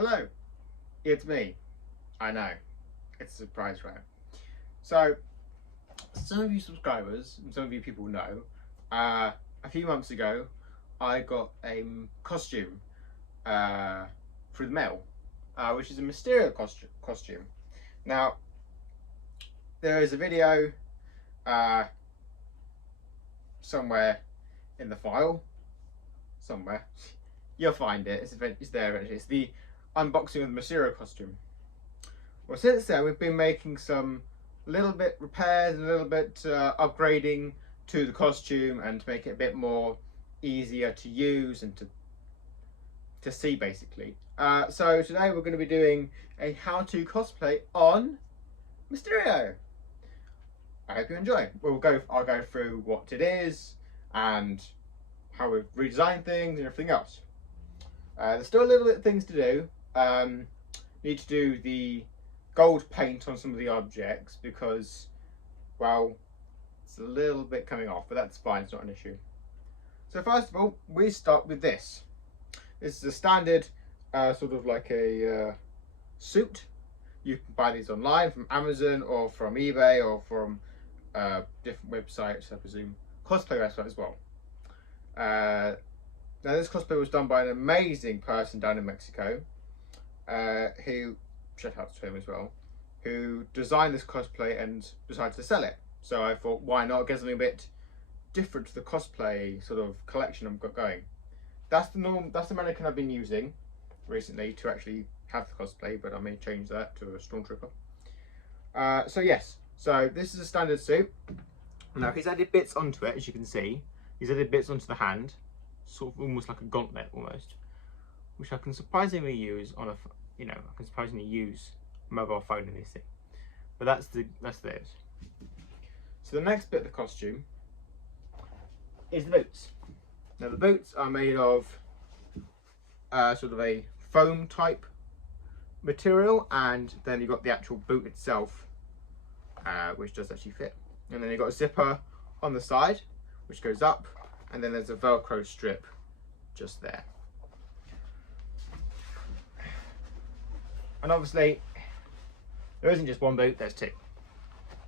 Hello, it's me. I know, it's a surprise, right? So, some of you subscribers and some of you people know, a few months ago, I got a costume through the mail, which is a Mysterio costume. Now, there is a video somewhere in the file, somewhere. You'll find it. It's there. It's the unboxing of the Mysterio costume. Well, since then we've been making some little bit repairs and a little bit upgrading to the costume and to make it a bit more easier to use and to see, basically. So today we're going to be doing a how-to cosplay on Mysterio. I hope you enjoy. I'll go through what it is and how we've redesigned things and everything else. There's still a little bit of things to do. Need to do the gold paint on some of the objects because, well, it's a little bit coming off, but that's fine, it's not an issue. So first of all, we start with this. This is a standard sort of like a suit. You can buy these online from Amazon or from eBay or from different websites, I presume. Cosplay website as well. Now this cosplay was done by an amazing person down in Mexico, who, shout out to him as well, who designed this cosplay and decided to sell it. So I thought, why not get something a bit different to the cosplay sort of collection I've got going. That's the mannequin I've been using recently to actually have the cosplay, but I may change that to a stormtrooper. So yes, so this is a standard suit. Now he's added bits onto it, as you can see. He's added bits onto the hand, sort of almost like a gauntlet almost, which I can surprisingly use on I can surprisingly use a mobile phone in this thing. But that's theirs. So the next bit of the costume is the boots. Now the boots are made of sort of a foam type material, and then you've got the actual boot itself, which does actually fit. And then you've got a zipper on the side, which goes up, and then there's a Velcro strip just there. And obviously, there isn't just one boot, there's two.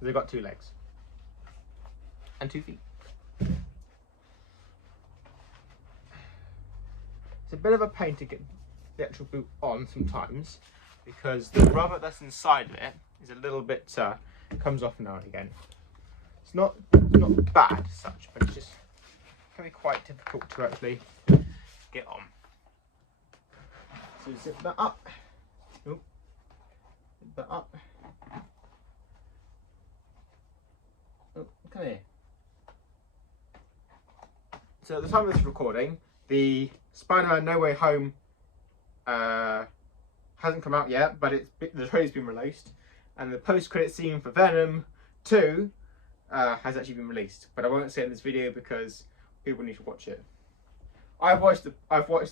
They've got 2 legs and 2 feet. It's a bit of a pain to get the actual boot on sometimes because the rubber that's inside of it is a little bit comes off now and again. It's not bad as such, but it's just can be quite difficult to actually get on. So zip that up. Zip that up. Oh, come here. So at the time of this recording, the Spider-Man No Way Home hasn't come out yet, but the trailer's been released, and the post-credit scene for Venom 2 has actually been released. But I won't say it in this video because people need to watch it. I've watched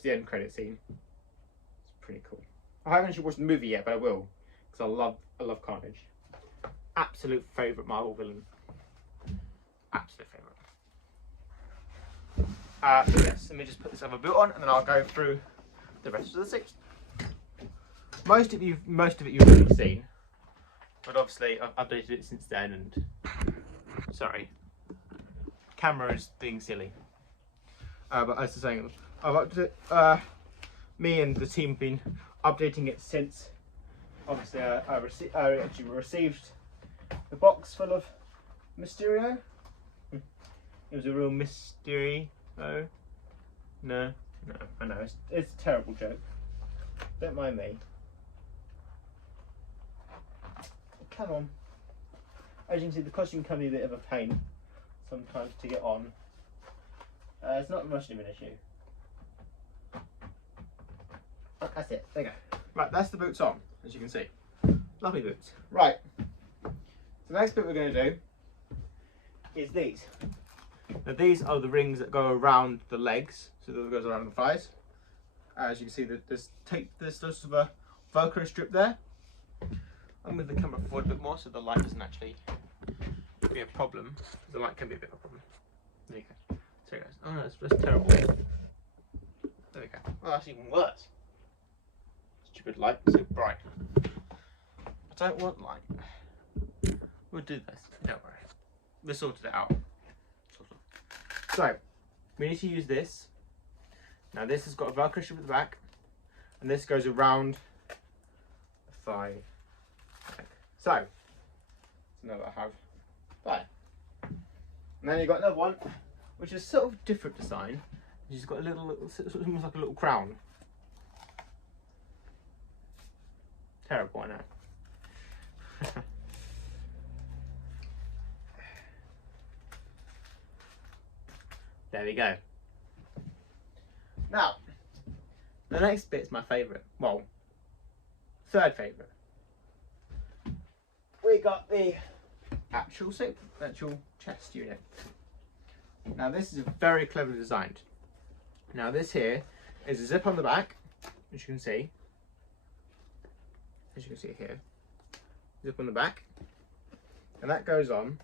the end credit scene. It's pretty cool. I haven't actually watched the movie yet, but I will because I love Carnage. Absolute favourite Marvel villain. Absolute favourite. So yes, let me just put this other boot on, and then I'll go through the rest of the suit. Most of it you've already seen, but obviously I've updated it since then. And sorry, camera is being silly. But as I was saying, I've updated. Me and the team have been updating it since. Obviously, I actually received the box full of Mysterio. It was a real mystery. No, I know it's a terrible joke. Don't mind me. Come on. As you can see, the costume can be a bit of a pain sometimes to get on. It's not much of an issue. Oh, that's it. There you go. Right, that's the boots on, as you can see. Lovely boots. Right. So the next bit we're going to do is these. Now these are the rings that go around the legs, so that goes around the thighs. As you can see, there's sort of a Velcro strip there. I'm going to move the camera forward a bit more so the light doesn't actually be a problem. The light can be a bit of a problem. There you go. There you go. Oh no, that's terrible. There we go. Oh, that's even worse. Stupid light, so bright. I don't want light. We'll do this, don't worry. We sorted it out. So, we need to use this. Now this has got a Velcro strip at the back, and this goes around the thigh. So, another I have thigh. And then you've got another one, which is sort of different design. She's got a little, almost like a little crown. Terrible, I know. There we go. Now, the next bit's my favourite. Well, third favourite. We got the actual chest unit. Now this is very cleverly designed. Now this here is a zip on the back, as you can see. As you can see here. Zip on the back. And that goes on.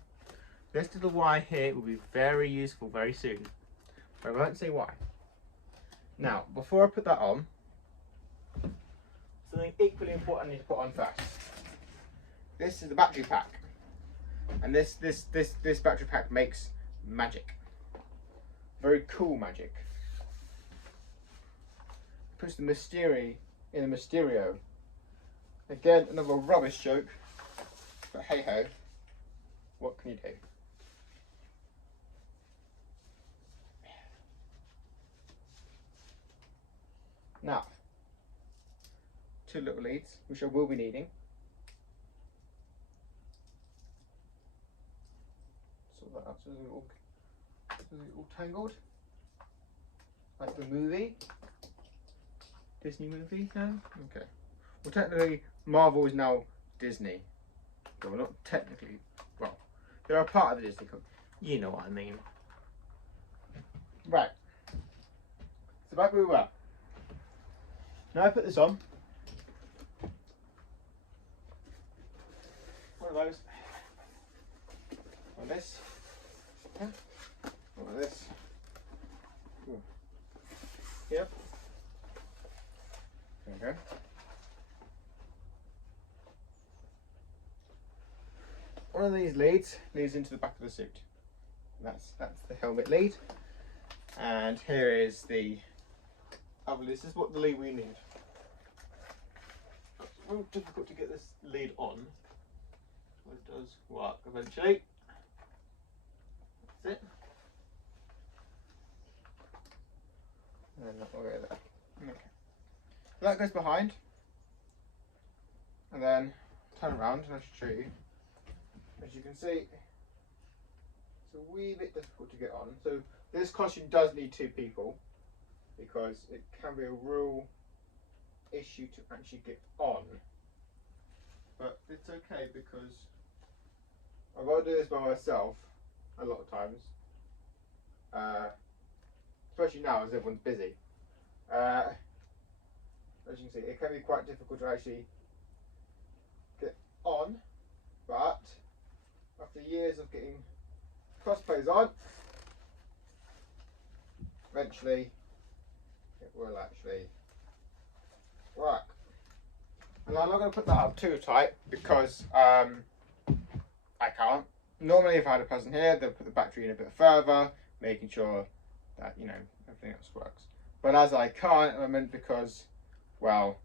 This little wire here will be very useful very soon. But I won't say why. Now, before I put that on, something equally important I need to put on first. This is the battery pack. And this battery pack makes magic. Very cool magic. Puts the Mysterio in the Mysterio. Again, another rubbish joke. But hey ho, what can you do? Now, two little leads, which I will be needing. Sort that out so they're all tangled. Like the movie. Disney movie now? Okay. Well, technically, Marvel is now Disney. Well, not technically. Well, they're a part of the Disney company. You know what I mean. Right. So back where we were. Now I put this on. One of those. One of this. Yeah. One of this. Ooh. Yep. There we go. One of these leads leads into the back of the suit. That's the helmet lead. And here is the other. This is what the lead we need. It's real difficult to get this lead on. But it does work eventually. That's it. And then that will go there. Okay. So that goes behind. And then turn around and I should show you. As you can see, it's a wee bit difficult to get on. So this costume does need two people because it can be a real issue to actually get on. But it's okay because I've got to do this by myself a lot of times. Especially now as everyone's busy. As you can see, it can be quite difficult to actually get on, but after years of getting cosplays on, eventually it will actually work. And I'm not going to put that up too tight because I can't. Normally if I had a person here, they'll put the battery in a bit further, making sure that, you know, everything else works. But as I can't at the moment because, well,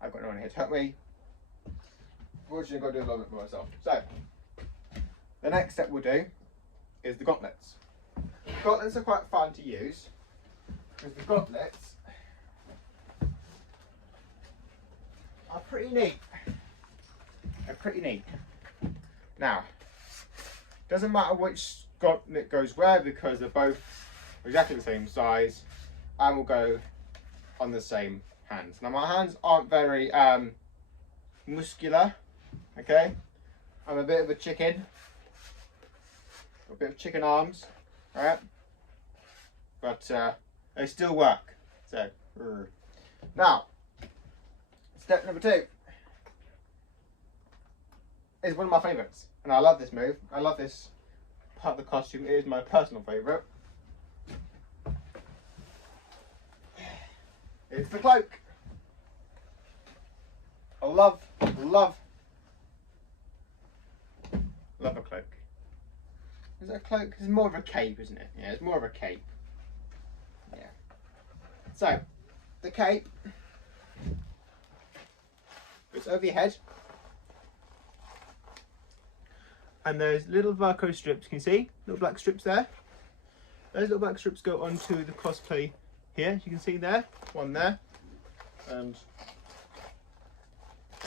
I've got no one here to help me, unfortunately I've got to do a little bit for myself. So, the next step we'll do is the gauntlets. Gauntlets are quite fun to use because the gauntlets are pretty neat. They're pretty neat. Now, doesn't matter which gauntlet goes where because they're both exactly the same size and will go on the same hands. Now my hands aren't very muscular, okay? I'm a bit of a chicken. A bit of chicken arms, alright? But they still work. So, now, step number 2 is one of my favourites. And I love this move. I love this part of the costume. It is my personal favourite. It's the cloak. I love a cloak. Is it a cloak? It's more of a cape, isn't it? Yeah, it's more of a cape. Yeah. So, the cape goes over your head. And there's little Velcro strips, can you see? Little black strips there. Those little black strips go onto the cosplay here, as you can see there. One there. And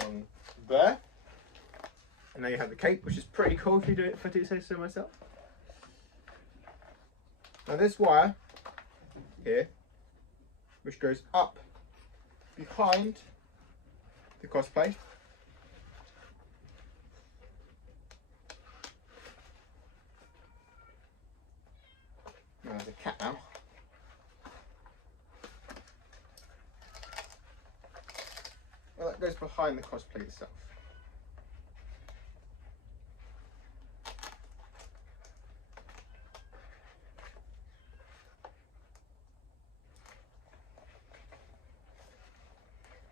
one there. And now you have the cape, which is pretty cool if I do say so myself. Now this wire here, which goes up behind the cosplay. Now there's a cat now. Well, that goes behind the cosplay itself.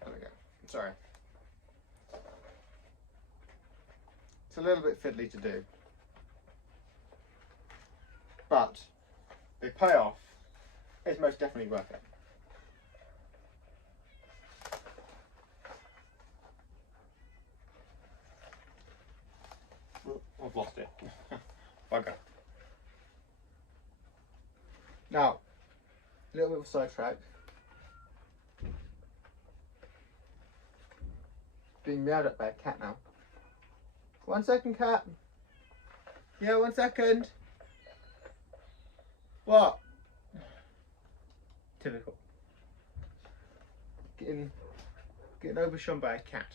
There we go. I'm sorry. It's a little bit fiddly to do, but the payoff is most definitely worth it. I've lost it. Bugger. Now, a little bit of a sidetrack. Being meowed at by a cat now. 1 second, cat. Yeah, 1 second. What? Typical. Getting overshone by a cat.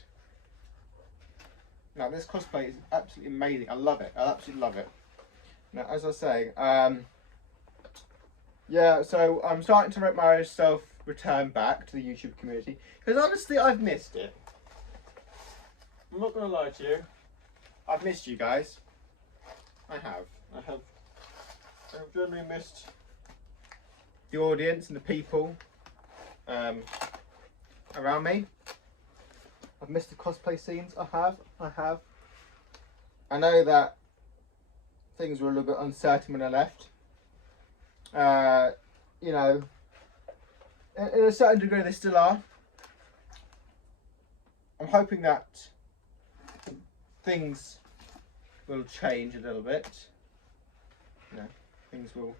Now this cosplay is absolutely amazing. I love it. I absolutely love it. Now, as I was saying, yeah, so I'm starting to make myself return back to the YouTube community because honestly, I've missed it. I'm not gonna lie to you. I've missed you guys. I have generally missed the audience and the people around me. I've missed the cosplay scenes. I have. I know that things were a little bit uncertain when I left. You know, in a certain degree they still are. I'm hoping that things will change a little bit. You know, things will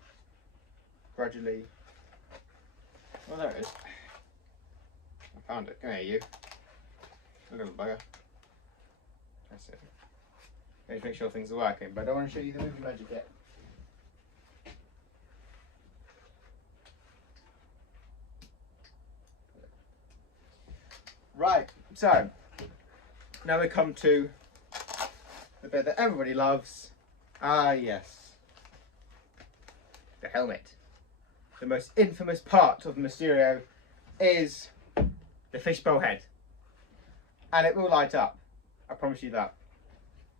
gradually. Well, there it is. I found it. Come here, you. A little bugger. That's it. I need to make sure things are working, but I don't want to show you the movie magic yet. Right, so now we come to the bit that everybody loves. Ah, yes. The helmet. The most infamous part of Mysterio is the fishbowl head. And it will light up. I promise you that.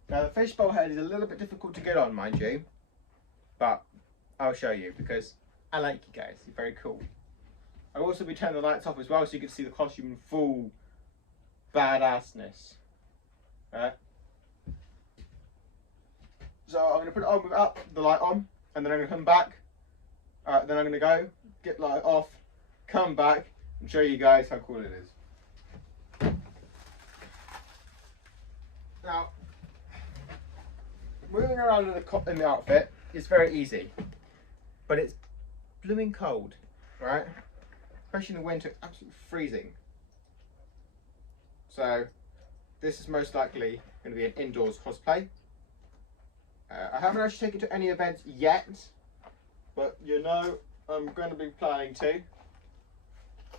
Now the fishbowl head is a little bit difficult to get on, mind you. But I'll show you because I like you guys. You're very cool. I'll also be turning the lights off as well so you can see the costume in full badassness. So I'm going to put it on without the light on. And then I'm going to come back. Then I'm going to go, get the light off, come back and show you guys how cool it is. Now, moving around in the outfit is very easy, but it's blooming cold, right? Especially in the winter, it's absolutely freezing. So, this is most likely going to be an indoors cosplay. I haven't actually taken it to any events yet, but you know, I'm going to be planning to. You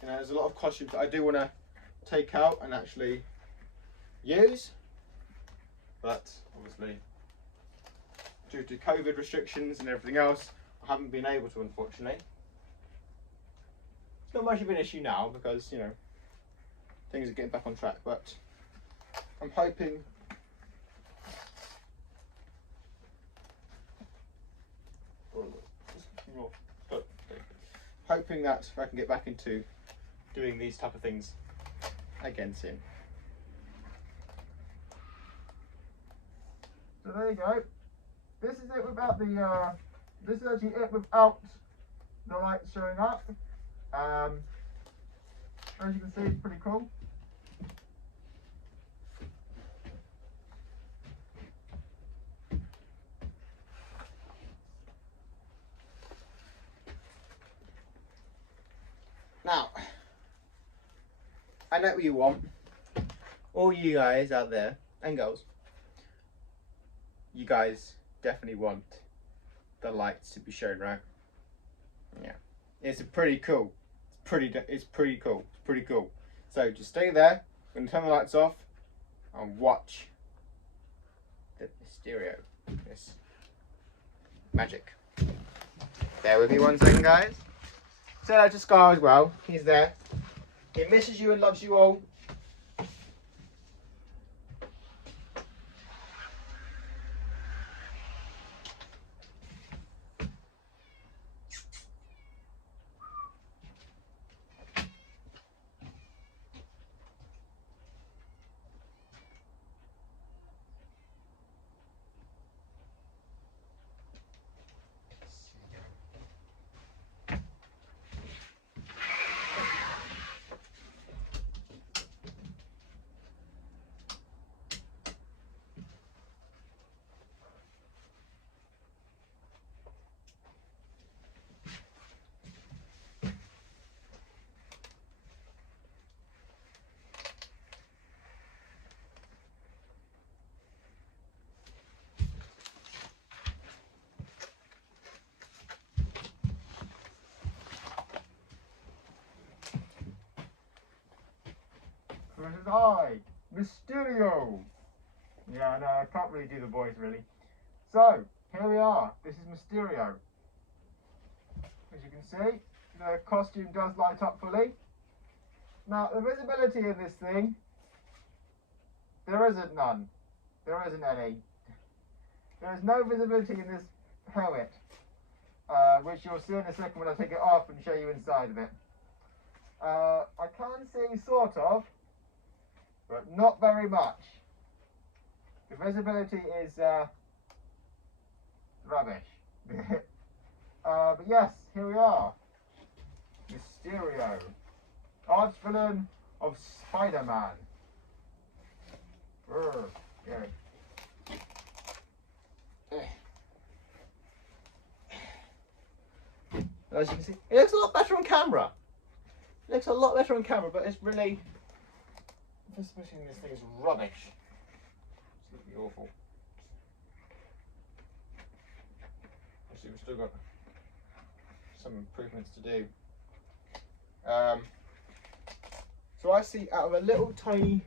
know, there's a lot of costumes that I do want to take out and actually use. But obviously, due to COVID restrictions and everything else, I haven't been able to, unfortunately. It's not much of an issue now because, you know, things are getting back on track, but I'm hoping that I can get back into doing these type of things again soon. So there you go. This is it without the, this is actually it without the lights showing up. As you can see, it's pretty cool. Now, I know what you want. All you guys out there, and girls, you guys definitely want the lights to be shown, right? Yeah, it's pretty cool. It's pretty cool. It's pretty cool. So just stay there. I'm gonna turn the lights off and watch the Mysterio. This magic. Bear with me 1 second, guys. Say hello to Scar as well. He's there. He misses you and loves you all. This is I, Mysterio. Yeah, no, I can't really do the voice really. So, here we are. This is Mysterio. As you can see, the costume does light up fully. Now, the visibility in this thing, there isn't none. There isn't any. There is no visibility in this helmet, which you'll see in a second when I take it off and show you inside of it. I can see sort of, but not very much. The visibility is rubbish. But yes, here we are. Mysterio, arch villain of Spider-Man. Yeah. As you can see, it looks a lot better on camera. It looks a lot better on camera, but it's really, especially this thing is rubbish. It's looking awful. Actually, we've still got some improvements to do. So I see out of a little tiny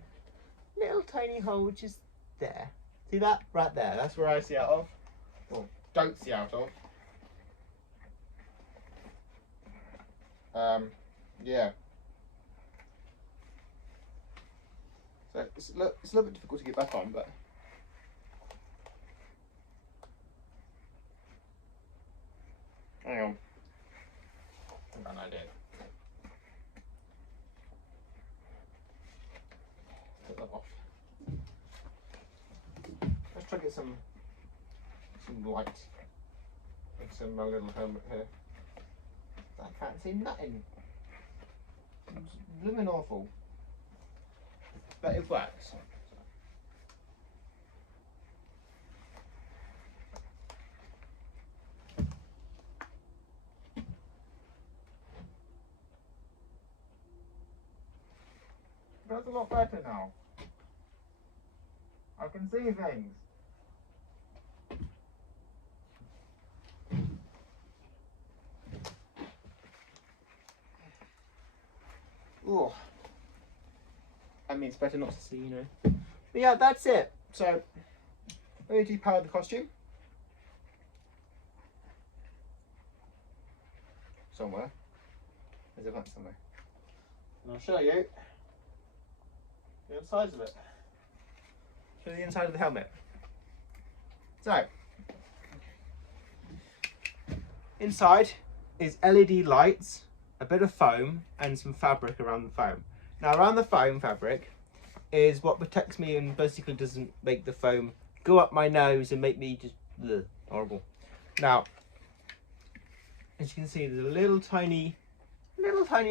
hole which is there. See that? Right there. That's where I see out of. Well, don't see out of. Yeah. So it's a little bit difficult to get back on, but hang on. I've got an idea. Put that off. Let's try to get some light into my little helmet here. I can't see nothing. It's blooming awful. But it works. That's a lot better now. I can see things. Oh, I mean, it's better not to see, you know. But yeah, that's it. So, let me depower the costume. Somewhere. There's a vent somewhere. And I'll show you the insides of it. Show you the inside of the helmet. So, inside is LED lights, a bit of foam, and some fabric around the foam. Now, around the foam fabric is what protects me and basically doesn't make the foam go up my nose and make me just ugh, horrible. Now, as you can see, there's a little tiny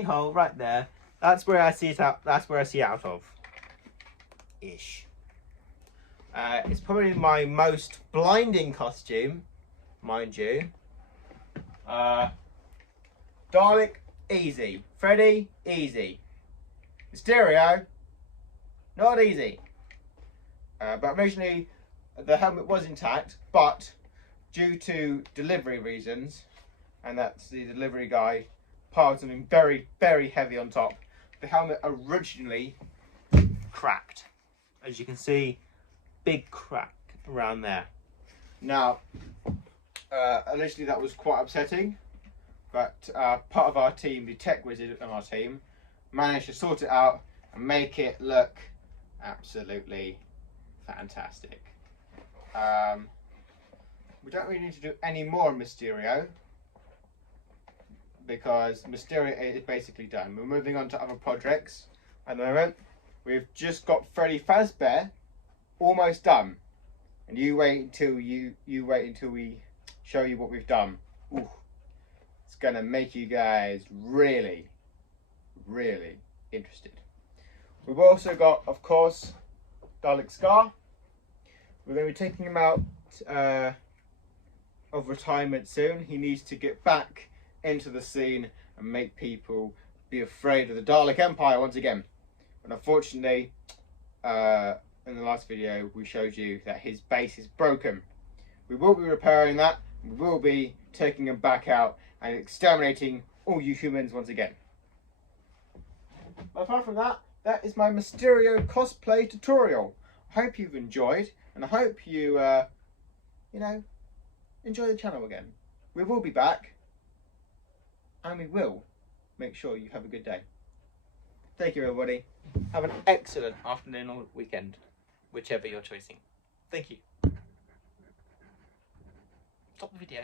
hole right there. That's where I see it out. That's where I see out of. Ish. It's probably my most blinding costume, mind you. Dalek, easy. Freddy, easy. Mysterio, not easy. But originally, the helmet was intact, but due to delivery reasons, and that's the delivery guy piled something very, very heavy on top, the helmet originally cracked. As you can see, big crack around there. Now, initially that was quite upsetting, but part of our team, the tech wizard on our team, managed to sort it out and make it look absolutely fantastic. We don't really need to do any more Mysterio, because Mysterio is basically done. We're moving on to other projects at the moment. We've just got Freddy Fazbear almost done, and you wait until we show you what we've done. Ooh, it's gonna make you guys really, really interested. We've also got, of course, Dalek Scar. We're going to be taking him out of retirement soon. He needs to get back into the scene and make people be afraid of the Dalek Empire once again. And unfortunately, in the last video, we showed you that his base is broken. We will be repairing that. We will be taking him back out and exterminating all you humans once again. But apart from that, that is my Mysterio cosplay tutorial. I hope you've enjoyed, and I hope you, enjoy the channel again. We will be back, and we will make sure you have a good day. Thank you, everybody. Have an excellent afternoon or weekend, whichever you're choosing. Thank you. Stop the video.